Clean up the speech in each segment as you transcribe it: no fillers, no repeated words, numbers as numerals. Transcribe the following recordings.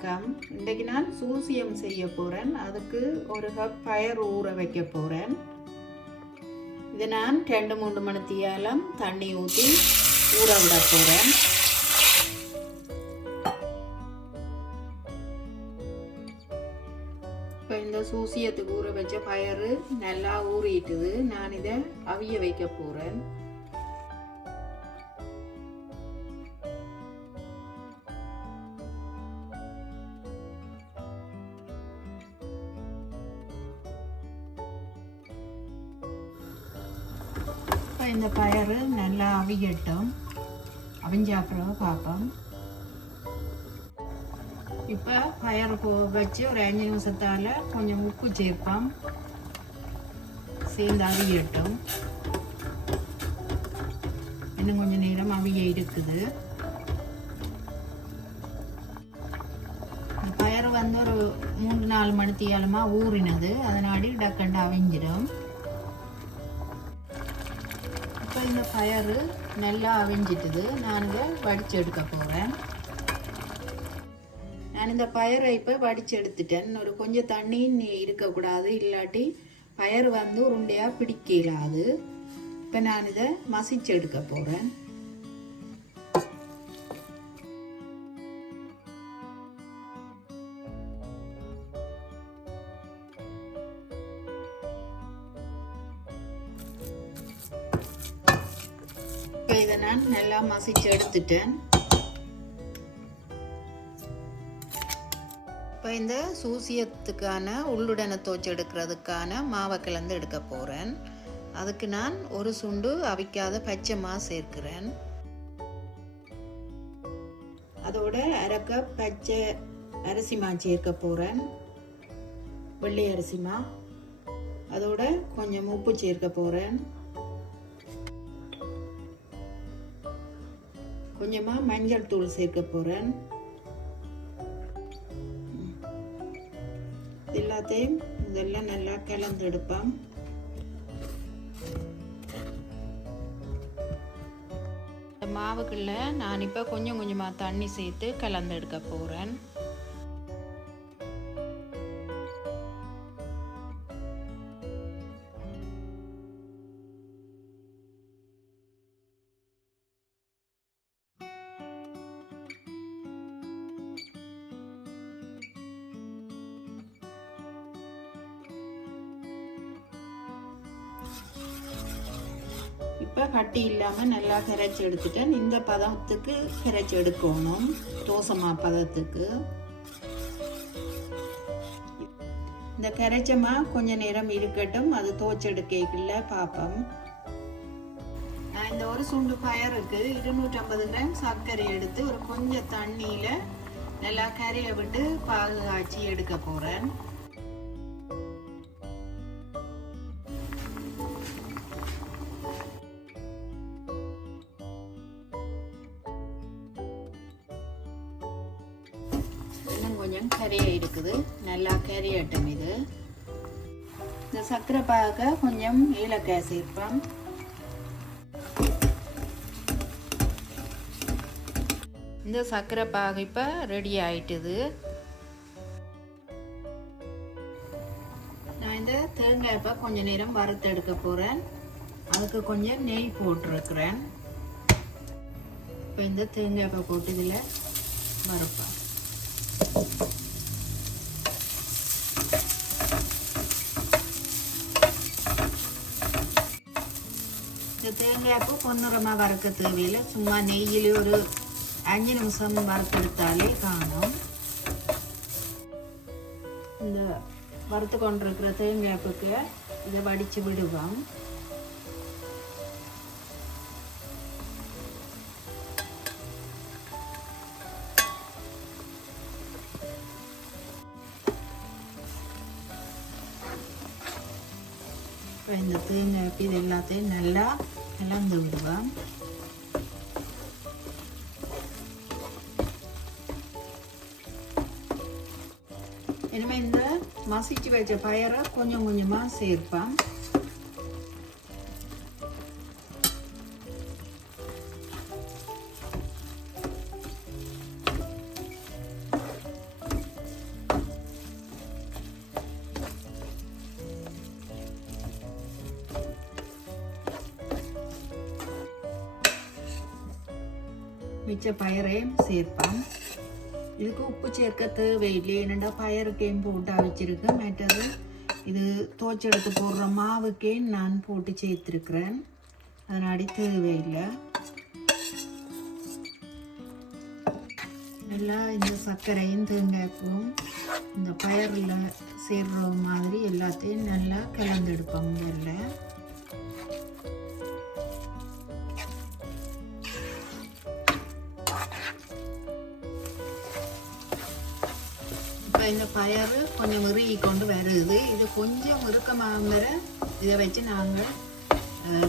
வணக்கம். இன்றைக்கு நான் சூசியம் செய்ய போகிறேன். அதுக்கு ஒரு கப் பயறு ஊற வைக்க போகிறேன். இதை நான் 2-3 மணி நேரம் தண்ணி ஊற்றி ஊற விட போகிறேன். இப்போ இந்த சூசியத்துக்கு ஊற வச்ச பயறு நல்லா ஊறிட்டுது. நான் இதை அவிய வைக்க போகிறேன். இந்த பயறு நல்லா அவியட்டும். அவிஞ்ச அப்புறம் பார்ப்போம். இப்போ பயறு வச்சு ஒரு 5 நிமிஷத்தால் கொஞ்சம் உப்பு சேர்ப்போம். சேர்ந்து அவியட்டும். இன்னும் கொஞ்சம் நேரம் அவிய இருக்குது. பயறு வந்து ஒரு 3-4 மணி நேரமாக ஊறினது. அதனாடி டக்கண்டு அவிஞ்சிடும். இந்த பயறு நல்லா அவிஞ்சிட்டுது. நான் இதை வடித்து எடுக்க போகிறேன். நான் இந்த பயறை இப்போ வடித்து எடுத்துட்டேன். ஒரு கொஞ்சம் தண்ணி இருக்கக்கூடாது, இல்லாட்டி பயறு வந்து உருண்டையாக பிடிக்கலாது. இப்போ நான் இதை மசிச்சு எடுக்க போகிறேன். இப்போ இதை நான் நல்லா மசிச்சு எடுத்துட்டேன். இப்போ இந்த சூசியத்துக்கான உள்ளுடனை தோச்சு எடுக்கிறதுக்கான மாவை கலந்து எடுக்க போகிறேன். அதுக்கு நான் ஒரு சுண்டு அவிக்காத பச்சை மா சேர்க்கிறேன். அதோட 1/2 கப் பச்சை அரிசி மா சேர்க்க போகிறேன். வெள்ளை அரிசி மா. அதோட கொஞ்சம் உப்பு சேர்க்க போகிறேன். கொஞ்சமாக மஞ்சள் தூள் சேர்க்க போகிறேன். எல்லாத்தையும் இதெல்லாம் நல்லா கலந்து எடுப்போம். இந்த மாவுக்குள்ள நான் இப்போ கொஞ்சம் கொஞ்சமாக தண்ணி சேர்த்து கலந்து எடுக்க போகிறேன். இப்போ கட்டி இல்லாமல் நல்லா கரைச்சி எடுத்துட்டேன். இந்த பதத்துக்கு கரைச்சி எடுக்கணும், தோசைமா பதத்துக்கு. இந்த கரைச்சமா கொஞ்ச நேரம் இருக்கட்டும். அது தோச்செடுக்கல பார்ப்போம். நான் இந்த ஒரு சுண்டு பயருக்கு 250 கிராம் சர்க்கரை எடுத்து ஒரு கொஞ்சம் தண்ணியில் நல்லா கரையை விட்டு பாகு காய்ச்சி எடுக்க போகிறேன். கொஞ்சம் கரையா இருக்குது. நல்லா கரையட்டும். இது இந்த சர்க்கரை பாக கொஞ்சம் ஏலக்காய் சேர்ப்போம். இந்த சர்க்கரை பாகு இப்போ ரெடி ஆயிட்டுது. நான் இந்த தேங்காய் இப்போ கொஞ்சம் நேரம் வறுத்து எடுக்க போகிறேன். அதுக்கு கொஞ்சம் நெய் போட்டிருக்கிறேன். இப்போ இந்த தேங்காய் போட்டு இதில் வறுப்பேன். இந்த தேங்காய்ப்பு பொன்னிறமாக வறுக்க தேவையில்லை. சும்மா நெய்யில் ஒரு 5 நிமிஷம் வறுத்தெடுத்தாலே காணும். இந்த வறுத்து கொண்டிருக்கிற தேங்காய்ப்புக்கு இதை வடித்து விடுவோம். இந்த தேங்காய் இது எல்லாத்தையும் நல்லா கலந்து விடுவோம். இனிமேல் இந்த மசிச்சு வச்ச பயரை கொஞ்சம் கொஞ்சமாக சேர்ப்பேன். மிச்ச பயரையும் சேர்ப்பேன். இதுக்கு உப்பு சேர்க்க தேவையில்லை, ஏனெண்டா பயருக்கையும் போட்டு அவிச்சிருக்கேன். மற்றது இது தோச்செடுத்து போடுற மாவுக்கே நான் போட்டு சேர்த்துருக்கிறேன், அதனாடி தேவையில்லை. நல்லா இந்த சர்க்கரையும் தேங்காய்ப்பும் இந்த பயரில் சேர்ற மாதிரி எல்லாத்தையும் நல்லா கலந்தெடுப்போம். முதல்ல இப்போ இந்த பயறு கொஞ்சம் இறுகி கொண்டு வருது. இது கொஞ்சம் இறுக்கமாக வர இதை வச்சு நாங்கள்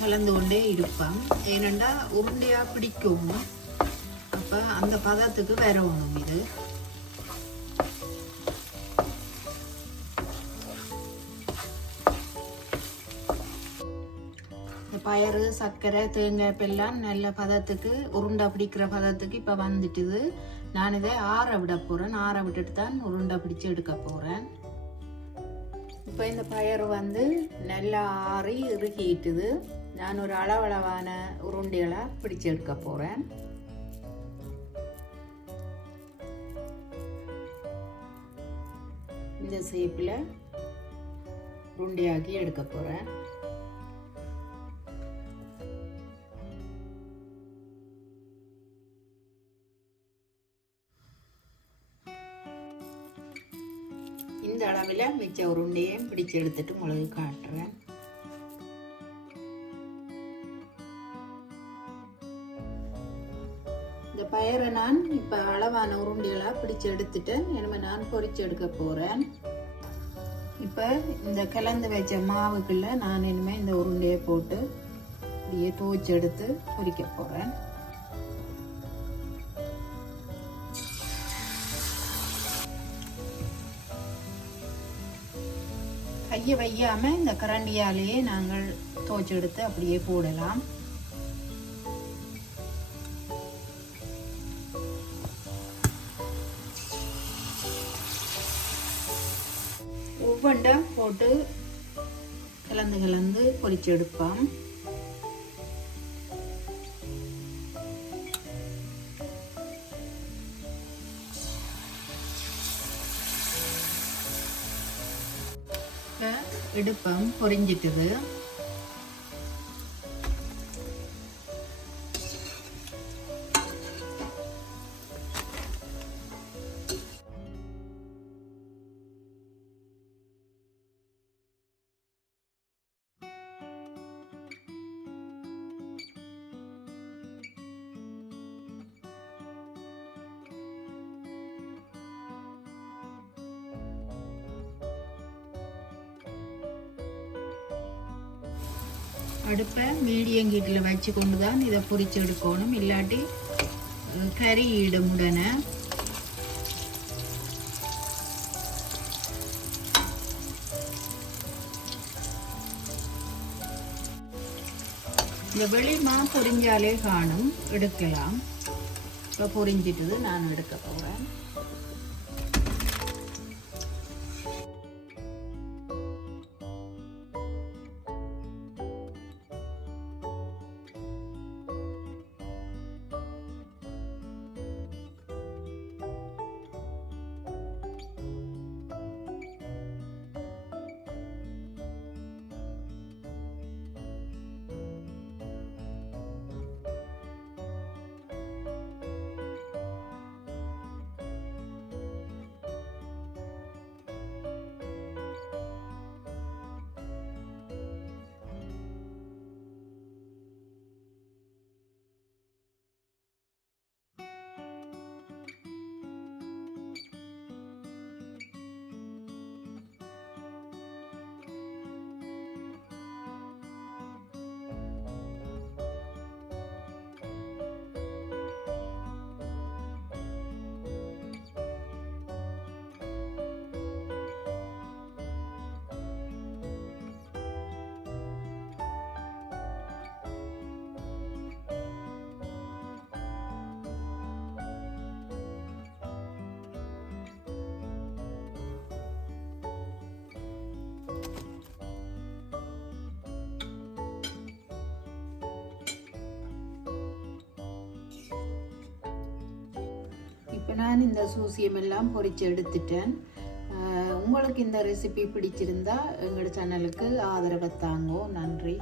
கலந்து கொண்டே இருப்போம். ஏனெண்டா உருண்டையாக பிடிக்கும். அப்போ அந்த பதத்துக்கு வரணும். இது பயறு சர்க்கரை தேங்காய் எல்லாம் நல்ல பதத்துக்கு உருண்டை பிடிக்கிற பதத்துக்கு இப்போ வந்துட்டுது. நான் இதை ஆற விட போகிறேன். ஆற விட்டுட்டு தான் உருண்டை பிடிச்சி எடுக்க போகிறேன். இப்போ இந்த பயறு வந்து நல்லா ஆறி இறுகிட்டுது. நான் ஒரு அளவளவான உருண்டைகளாக பிடிச்சி எடுக்க போகிறேன். இந்த ஷேப்பில் உருண்டையாக்கி எடுக்க போகிறேன். இந்த அளவில் மிச்ச உருண்டையும் பிடிச்சு எடுத்துட்டு உங்களுக்கு காட்டுறேன். இந்த பயரை நான் இப்போ அளவான உருண்டைகளாக பிடிச்சு எடுத்துட்டேன். இனிமே நான் பொரிச்சு எடுக்க போகிறேன். இப்போ இந்த கலந்து வச்ச மாவுக்குள்ள நான் இனிமேல் இந்த உருண்டையை போட்டு அப்படியே துவைச்சு எடுத்து பொரிக்க போகிறேன். கையை வையாமல் இந்த கரண்டியாலேயே நாங்கள் துவைச்சு எடுத்து அப்படியே போடலாம். ஒவ்வொன்றா போட்டு கலந்து கலந்து பொரிச்சு எடுப்போம். எடுப்பம் பொரிஞ்சிட்டுது. அடுப்பை மீடியம் ஹீட்டில் வச்சு கொண்டு தான் இதை பொரிச்சு எடுக்கணும், இல்லாட்டி கறியிடும் உடனே. இந்த வெளிமா பொரிஞ்சாலே காணும், எடுக்கலாம். இப்போ பொரிஞ்சிட்டது, நான் எடுக்க போகிறேன். இப்போ நான் இந்த சூசியம் எல்லாம் பொரித்து எடுத்துட்டேன். உங்களுக்கு இந்த ரெசிபி பிடிச்சிருந்தா எங்களோட சேனலுக்கு ஆதரவை தாங்கோ. நன்றி.